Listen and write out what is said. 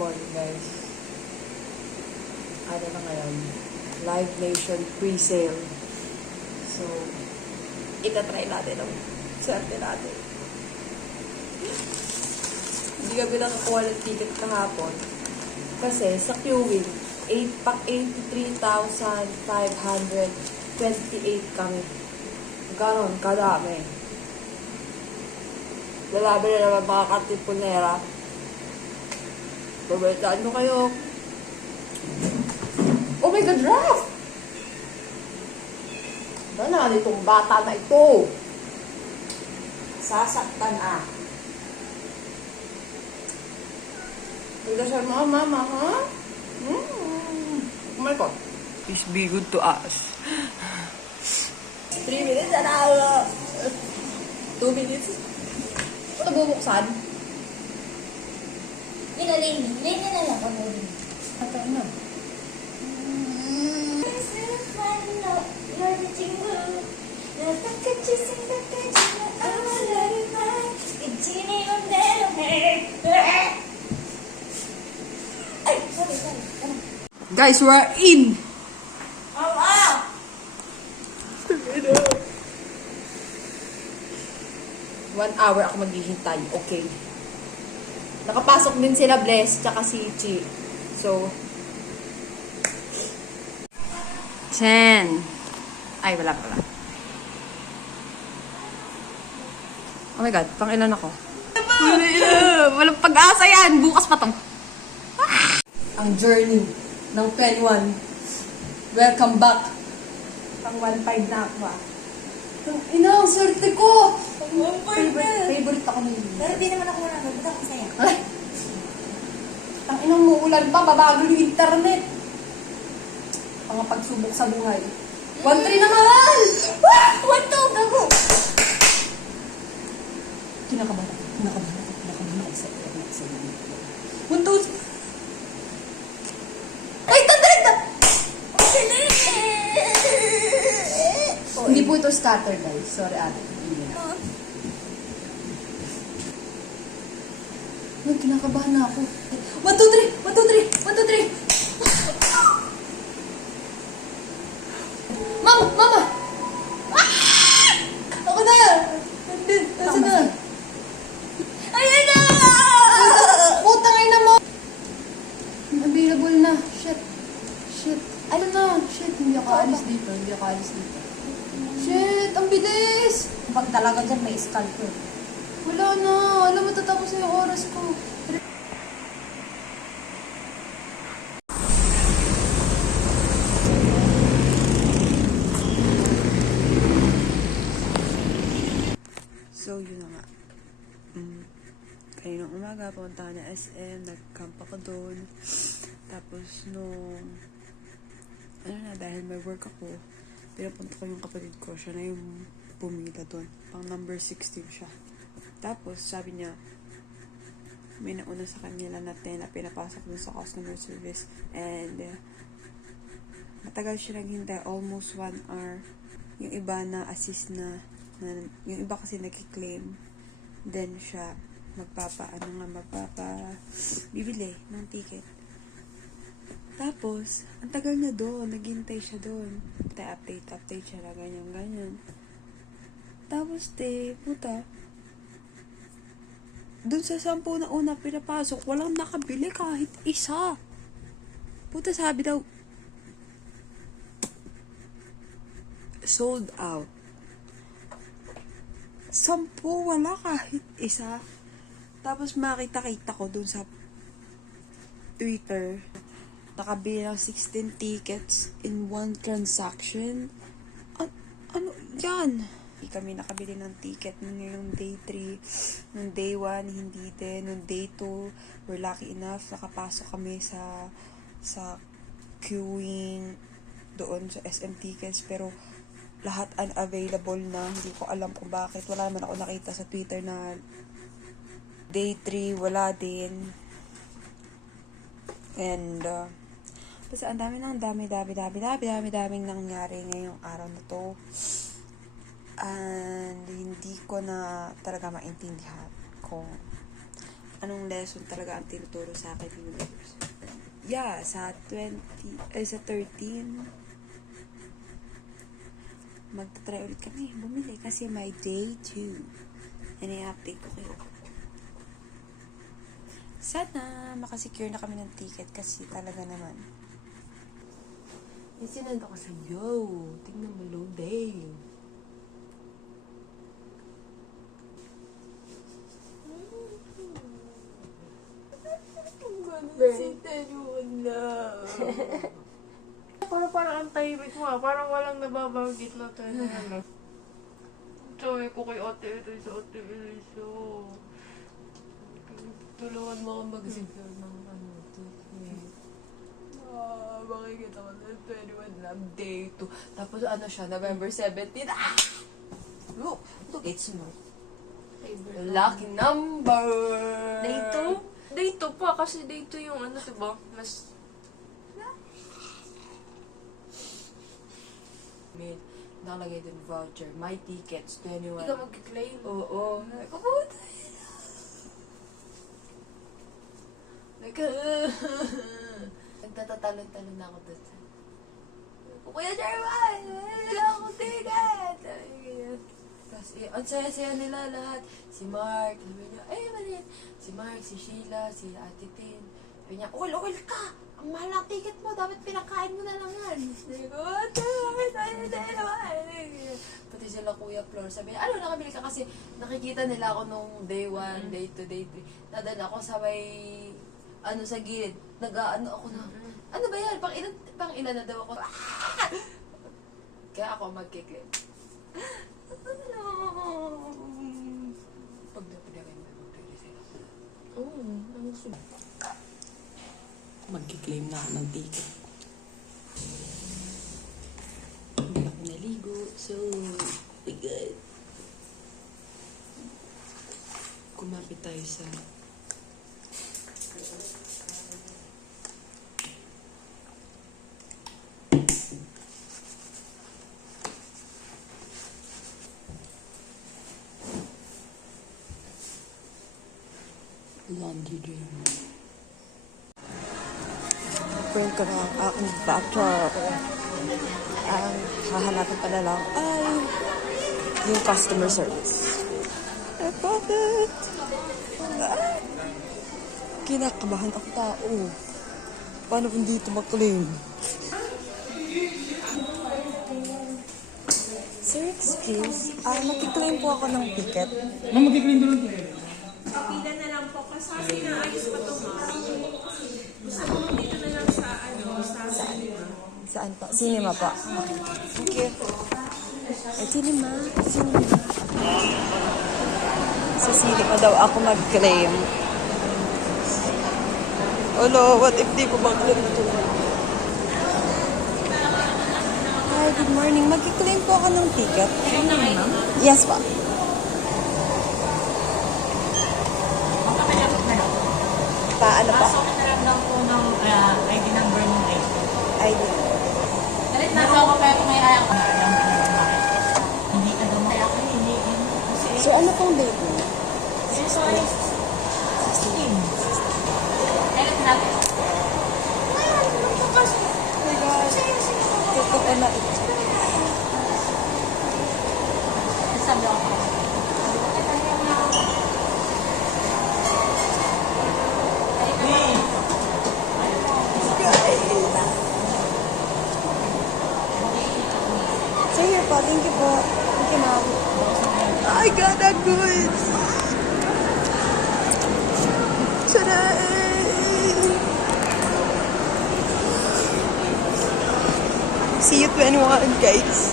Mall, guys. Ano na ngayon? Live Nation pre-sale. So, itatry natin ang swerte natin. Hindi kami nakakuha ng ticket kahapon. Kasi sa queuing, 83,528 kami. Ganon, kadami. Lalabi na naman mga katipunera. Babalitaan ko kayo. Oh my God, Raph! Ano na itong bata na ito? Sasaktan ah. Pagdasal mo, mama, ha? Oh my God. Please be good to us. 3 minutes na na. 2 minutes. Ito bubuksan? Lane na lang ako. Ito na. Guys, we're in! Oh, wow! 1 hour ako maghihintay. Okay. Nakapasok din sila Bless, tsaka si Chi. So, 10. Ay, wala. Oh my God, pang ilan ako? Walang pag-asa yan! Bukas pa tong. Ang journey ng 21. Welcome back. Pang 1.5 na ako ah. Ina, ang swerte ko! Pang 1.5 na! Favorite ako ng Pero di naman ako nanonood. Ba't ako masaya? ay! Ang inang muulan pa, babago yung internet. Mga pagsubok sa buhay. 1-3 naman! 1-2! Gago! Kinakabahan ako. Excited. 1-2. Ay, 100 na! Hindi po ito scatter, guys. Sorry, ate. Ay, kinakabahan na ako. 1, 2, 3! 1, 2, 3! 1, 2, 3! Mama! Ah! Ako na! Nasa na? Ayan na! Putang ina mo! Available na. Shit. Ano na? Shit, hindi ako alis dito. Shit, ang bilis! Pag talaga dyan, may scalpel. Wala na. Alam mo, tatapos na yung oras ko. So, yun na nga. Kaninang umaga, pumunta ka na SM, nag-camp ako doon. Tapos, dahil may work ako, pinapunta ko yung kapatid ko, siya na yung pumila doon. Pang number 16 siya. Tapos, sabi niya, may nauna sa kanila na pinapasok dun sa customer service. And, matagal siya naghintay, almost 1 hour. Yung iba na assist na yung iba kasi nag-claim. Then, siya, bibili ng ticket. Tapos, ang tagal na doon, naghintay siya doon. Update siya na ganyan. Tapos, puta, doon sa 10 na una pinapasok, walang nakabili kahit isa. Puta, sabi daw, sold out. 10, wala kahit isa. Tapos makita ko doon sa Twitter, nakabili ng 16 tickets in 1 transaction. Ano yan? Hindi kami nakabili ng ticket nung day 3. Nung day 1, hindi din. Nung day 2, we're lucky enough, nakapasok kami sa queuing doon sa SM Tickets. Pero lahat unavailable na. Hindi ko alam kung bakit. Wala naman ako nakita sa Twitter na day 3, wala din. And, kasi ang daming nangyari ngayong araw na to. And, hindi ko na talaga maintindihan kung anong lesson talaga ang tinuturo sa akin ni Universe. Yeah, sa 13, magta-try ulit kami bumili kasi my day 2. And i-update ko kayo. Sana makasecure na kami ng ticket kasi talaga naman. Sinando ko sa tingnan mo loading. Parang ang tahimik mo parang walang nababanggit na tayo na ano. Sabi ko kay Ate Elisa, tulungan mo akong mag-secure ng ticket. Makikita ko na 21 lang, day 2. Tapos siya, November 17. Look, it's no. Lucky number! Day 2? Day 2 pa, kasi day 2 yung diba? Mas... Nakalagay din voucher. My tickets, 21. Ikaw mag-claim. Oo. Kaputa nagtatatalo-talo na ako doon. Kuya Jerwan! Wala akong ticket! Tapos, ang saya-saya nila lahat. Si Mark, sabi niya, mali. Si Mark, si Sheila, si Ate Tin. Sabi niya, oil ka! Ang mahal ng ticket mo, dapat pinakain mo na lang yan. Sabi ko, pati sila Kuya Flor. Sabi niya, nakabili ka kasi nakikita nila ako nung day 1, day 2, day 3. Nadala ako sa may, sa gilid. Ako na, ano ba yan? Pang ilan na daw ako. Kaya ako magkiklaim. Pag napinagay mo, magpili sila. Oo, ang sulit. Magkiklaim na ako ng ticket. Hindi ako naligo, so we good. Kumapit tayo sa laundry room. Print ko na ang aking backdrop. Ang hahanapin pa na lang ay yung customer service. I got it! Kinakabahan ako tao. Paano kung dito mag-claim? Sir, excuse. Mag-claim po ako ng ticket. Ma'am, mag-claim doon. Kapila na lang po kasi naayos pa ito, ma'am. Gusto mo dito na lang sa sa cinema. Saan pa? Cinema pa. Thank you. Cinema. Sa cinema daw ako mag-claim. Olo, what if di ko mag-claim ito? Hi, good morning. Mag-claim po ako ng ticket. Yes pa. Paano pa? So, na lang po ng ID number ng ID. Dalit na ako pero may ayaw ko. Hindi ka daw kaya ko hindi. Sir, ano pong date mo? 16. Dalit natin. Oh my gosh. Totoo na ito. Sabi ako. So here po, thank you po. Thank you, ma'am. I got that goods! Today! See you 21, guys.